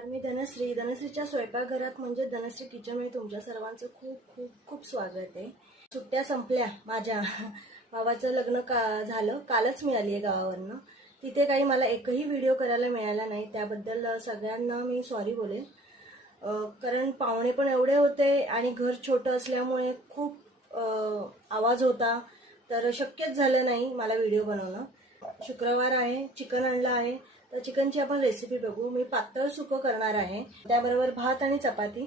नमस्कार मी धनश्री. धनश्रीच्या स्वयंपाकघरात म्हणजे धनश्री किचनमध्ये तुमच्या सर्वांचं खूप खूप खूप स्वागत आहे. सुट्ट्या संपल्या माझ्या. भावाचं लग्न का झालं कालच मिळाली आहे गावावरनं. तिथे काही मला एकही व्हिडिओ करायला मिळाला नाही त्याबद्दल सगळ्यांना मी सॉरी बोलेन. कारण पाहुणे पण एवढे होते आणि घर छोटं असल्यामुळे खूप आवाज होता. तर शक्यच झालं नाही मला व्हिडिओ बनवणं. शुक्रवार आहे चिकन आणलं आहे. तर चिकनची आपण रेसिपी बघू. मी पातळ सुकं करणार आहे. त्याबरोबर भात आणि चपाती.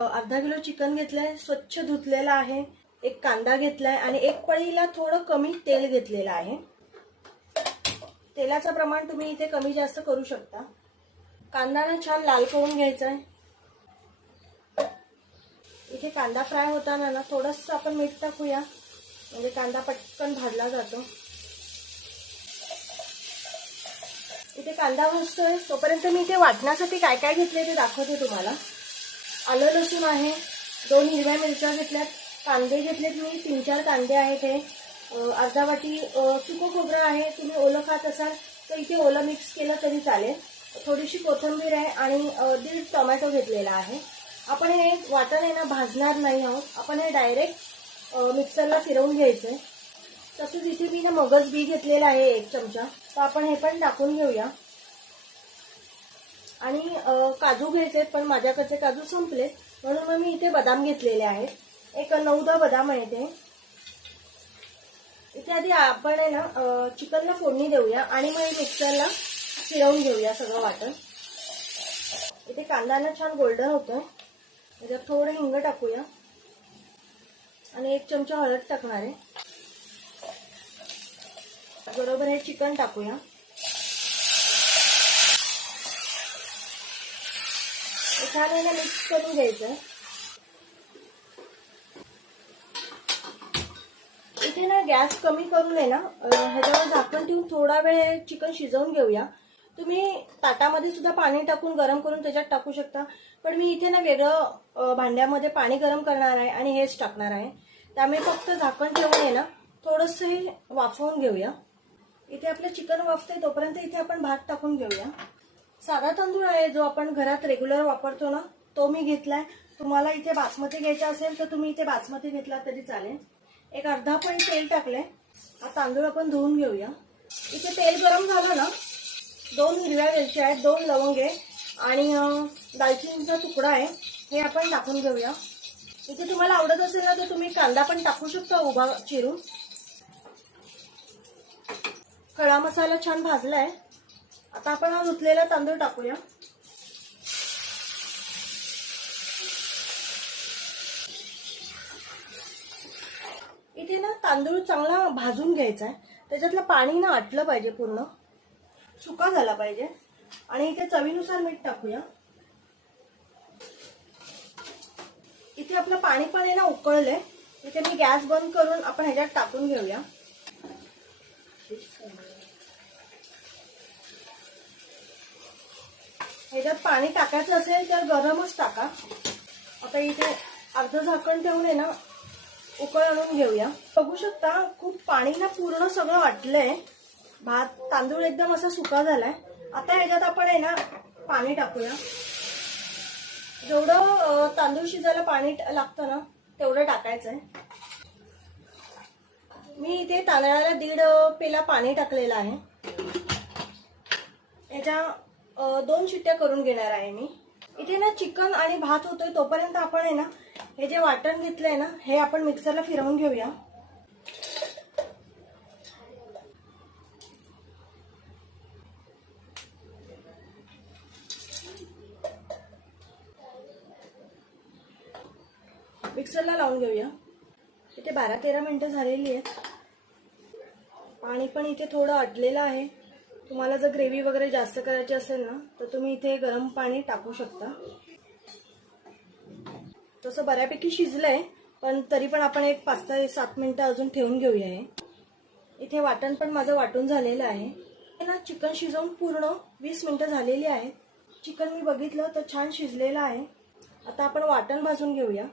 अर्धा किलो चिकन घेतलंय. स्वच्छ धुतलेलं आहे. एक कांदा घेतलाय आणि एक पळीला थोडं कमी तेल घेतलेलं आहे. तेलाचं प्रमाण तुम्ही इथे कमी जास्त करू शकता. कांदा ना छान लाल करून घ्यायचा आहे इथे कांदा फ्राय होताना ना थोडंसं आपण मीठ टाकूया. म्हणजे कांदा पटकन भाजला जातो. इथे कांदा भाजतोय. तोपर्यंत मी इथे वाटण्यासाठी काय काय घेतले ते दाखवते तुम्हाला. आलं लसूण आहे. दोन हिरव्या मिरच्या घेतल्यात. कांदे घेतलेत मी. तीन चार कांदे आहेत हे. अर्धा वाटी अं, सुकं खोबरं आहे. तुम्ही ओलं खात असाल तर इथे ओलं मिक्स केलं तरी चालेल. थोडीशी कोथिंबीर आहे आणि दीड टोमॅटो घेतलेला आहे. आपण हे वाटण आहे ना भाजणार नाही आहोत. आपण हे डायरेक्ट मिक्सरला फिरवून घ्यायचं आहे तसंच इथे मी ना मगज बी घेतलेला आहे एक चमचा तर आपण हे पण टाकून घेऊया. आणि काजू घ्यायचे पण माझ्याकडचे काजू संपलेत. म्हणून मग मी इथे बदाम घेतलेले आहेत. एक नऊ दहा बदाम आहे ते. इथे आधी आपण आहे ना चिकनला फोडणी देऊया आणि मग मिक्सरला फिरवून घेऊया सगळं वाटण. इथे कांदा ना छान गोल्डन होतं. त्याच्यात थोडं हिंग टाकूया. आणि एक चमचा हळद टाकणार आहे. बरोबर हे चिकन टाकूया. छान आहे ना मिक्स करून घ्यायचं. इथे ना गॅस कमी करून आहे ना ह्याच्यावर झाकण ठेवून थोडा वेळ चिकन शिजवून घेऊया. तुम्ही ताटामध्ये सुद्धा पाणी टाकून गरम करून त्याच्यात टाकू शकता. पण मी इथे ना वेगळं भांड्यामध्ये पाणी गरम करणार आहे आणि हेच टाकणार आहे. त्यामुळे फक्त झाकण ठेवून आहे ना थोडंसं हे वाफवून घेऊया. इथे आपलं चिकन वाफतंय तोपर्यंत इथे आपण भात टाकून घेऊया. साधा तांदूळ आहे जो आपण घरात रेग्युलर वापरतो ना तो मी घेतलाय. तुम्हाला इथे बासमती घ्यायचा असेल तर तुम्ही इथे बासमती घेतला तरी चालेल. एक अर्धा पण तेल टाकले हा तांदूळ आपण धुवून घेऊया. इथे तेल गरम झालं ना दोन हिरव्या वेलच्या आहेत दोन लवंगे आणि दालचिनीचा तुकडा आहे हे आपण टाकून घेऊया. इथे तुम्हाला आवडत असेल ना तर तुम्ही कांदा पण टाकू शकता उभा चिरून. खडा मसाला छान भाजलाय. आता आपण हा धुतलेला तांदूळ टाकूया. इथे ना तांदूळ चांगला भाजून घ्यायचा आहे त्याच्यातलं पाणी ना आटलं पाहिजे पूर्ण. सुका झाला पाहिजे. आणि इथे चवीनुसार मीठ टाकूया. इथे आपलं पाणी पण आहे ना उकळलंय. इथे मी गॅस बंद करून आपण ह्याच्यात टाकून घेऊया. ह्याच्यात पाणी टाकायचं असेल तर गरमच टाका. आता इथे अर्ध झाकण ठेवून आहे ना उकळ आणून घेऊया. बघू शकता खूप पाणी ना पूर्ण सगळं वाटलंय. भात तांदूळ एकदम असा सुका झालाय. आता ह्याच्यात आपण आहे ना पाणी टाकूया. जेवढं तांदूळ शिजायला पाणी लागतं ना तेवढं टाकायचं आहे मी इथे तांदळाला दीड पेला पाणी टाकलेलं आहे. याच्या दोन शिट्ट्या करून घेणार आहे मी. इथे ना चिकन आणि भात होतोय तोपर्यंत आपण आहे ना हे जे वाटण घेतलंय ना हे आपण मिक्सरला फिरवून घेऊया. मिक्सरला लावून घेऊया. इथे बारा तेरा मिनिटं झालेली आहेत. पाणी पण इथे थोडं अडलेलं आहे. तुम्हाला जर ग्रेव्ही वगैरे जास्त करायची असेल ना तर तुम्ही इथे गरम पाणी टाकू शकता. तसं बऱ्यापैकी शिजलंय पण तरी पण आपण एक पाच ते सात मिनिटं अजून ठेवून घेऊया हे. इथे वाटण पण माझं वाटून झालेलं आहे. हे ना चिकन शिजवून पूर्ण वीस मिनिटं झालेली आहेत चिकन मी बघितलं तर छान शिजलेलं आहे. आता आपण वाटण भाजून घेऊया.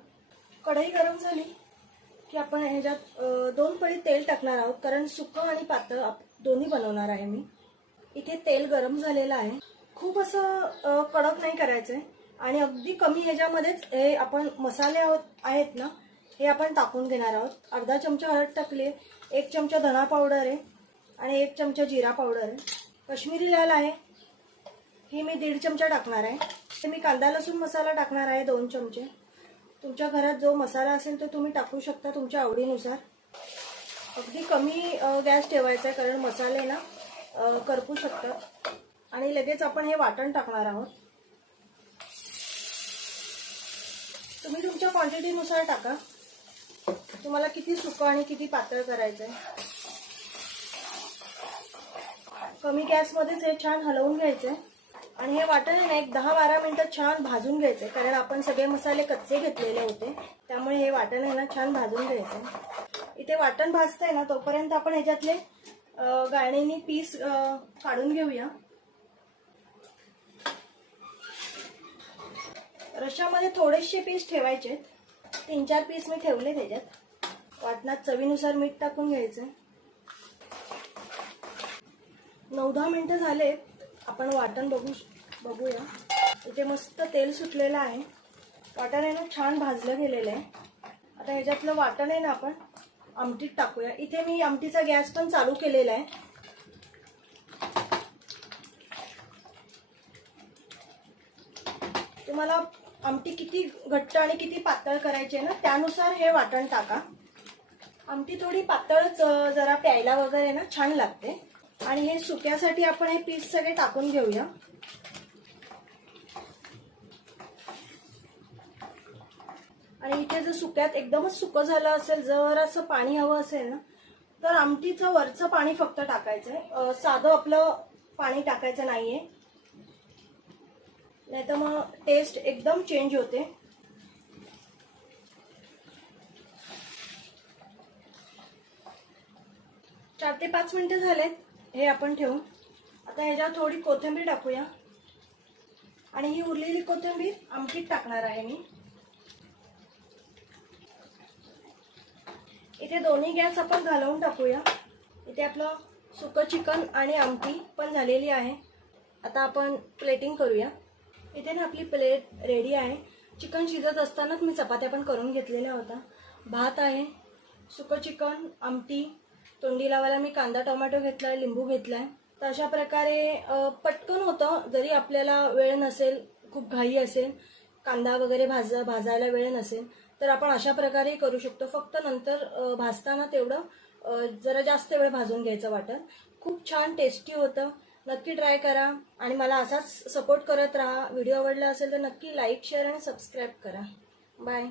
कढई गरम झाली. की आपण ह्याच्यात दोन पळी तेल टाकणार आहोत कारण सुकं आणि पातळ दोन्ही बनवणार आहे मी. इथे तेल गरम झालेलं आहे. खूप असं कडक नाही करायचंय. आणि अगदी कमी ह्याच्यामध्येच हे आपण मसाले आहोत आहेत ना हे आपण टाकून घेणार आहोत. अर्धा चमचा हळद टाकली एक चमचा धना पावडर आहे आणि एक चमचा जिरा पावडर आहे. कश्मीरी लाल आहे ही मी दीड चमचा टाकणार आहे. ते मी कांदा लसूण मसाला टाकणार आहे दोन चमचे. तुमच्या घरात जो मसाला असेल तो तुम्ही टाकू शकता तुमच्या आवडीनुसार. अगदी कमी गॅस ठेवायचा आहे कारण मसाले ना करपू शकतात. आणि लगेच आपण हे वाटण टाकणार आहोत. तुम्ही तुमच्या क्वांटिटीनुसार टाका. तुम्हाला किती सुकं आणि किती पातळ करायचं आहे. कमी गॅसमध्येच हे छान हलवून घ्यायचंय आणि हे वाटण आहे ना एक दहा बारा मिनिटं छान भाजून घ्यायचंय कारण आपण सगळे मसाले कच्चे घेतलेले होते. त्यामुळे हे वाटण आहे ना छान भाजून घ्यायचं इथे वाटण भाजतंय ना तोपर्यंत आपण ह्याच्यातले अ, गाळणीनी पीस काढून घेऊया. रशामध्ये थोडेसे पीस ठेवायचे तीन चार पीस मी ठेवले त्याच्यात वाटणात चवीनुसार मीठ टाकून घ्यायचं नऊ दहा मिनिटं झाले आपण वाटण बघू बघूया. इथे मस्त तेल सुटलेलं आहे. वाटण आहे ना छान भाजलं गेलेलं आहे. आता ह्याच्यातलं वाटण आहे ना आपण आमटीत टाकूया. इथे मी आमटीचा गॅस पण चालू केलेला आहे. तुम्हाला आमटी किती घट्ट आणि किती पातळ करायची आहे ना त्यानुसार हे वाटण टाका. आमटी थोडी पातळच जरा प्यायला वगैरे ना छान लागते. आणि हे सुक्यासाठी आपण हे पीस सगळे टाकून घेऊया. आणि इथे जर सुक्यात एकदमच सुकं झालं असेल जर असं पाणी हवं असेल ना तर आमटीचं वरचं पाणी फक्त टाकायचंय. आहे साधं आपलं पाणी टाकायचं नाहीये. नाही तर मग टेस्ट एकदम चेंज होते. चार ते पाच मिनिटं झालेत. हे आपण ठेवून आता ह्याच्यावर थोडी कोथिंबीर टाकूया. आणि ही उरलेली कोथिंबीर आमटीत टाकणार आहे मी. इथे दोन्ही गॅस आपण घालवून टाकूया. इथे आपलं सुकं चिकन आणि आमटी पण झालेली आहे. आता आपण प्लेटिंग करूया. इथे ना आपली प्लेट रेडी आहे. चिकन शिजत असतानाच मी चपात्या पण करून घेतलेल्या होत्या. भात आहे सुकं चिकन आमटी तोंडी लावायला मी कांदा टोमॅटो घेतलाय लिंबू घेतलाय. तर अशा प्रकारे पटकन होतं. जरी आपल्याला वेळ नसेल खूप घाई असेल कांदा वगैरे भाज भाजायला वेळ नसेल तर आपण अशा प्रकारे करू शकतो. फक्त नंतर भाजताना तेवढं जरा जास्त वेळ भाजून घ्यायचं वाटण खूप छान टेस्टी होतं. नक्की ट्राय करा. आणि मला असाच सपोर्ट करत राहा. व्हिडिओ आवडला असेल तर नक्की लाईक शेअर आणि सबस्क्राईब करा. बाय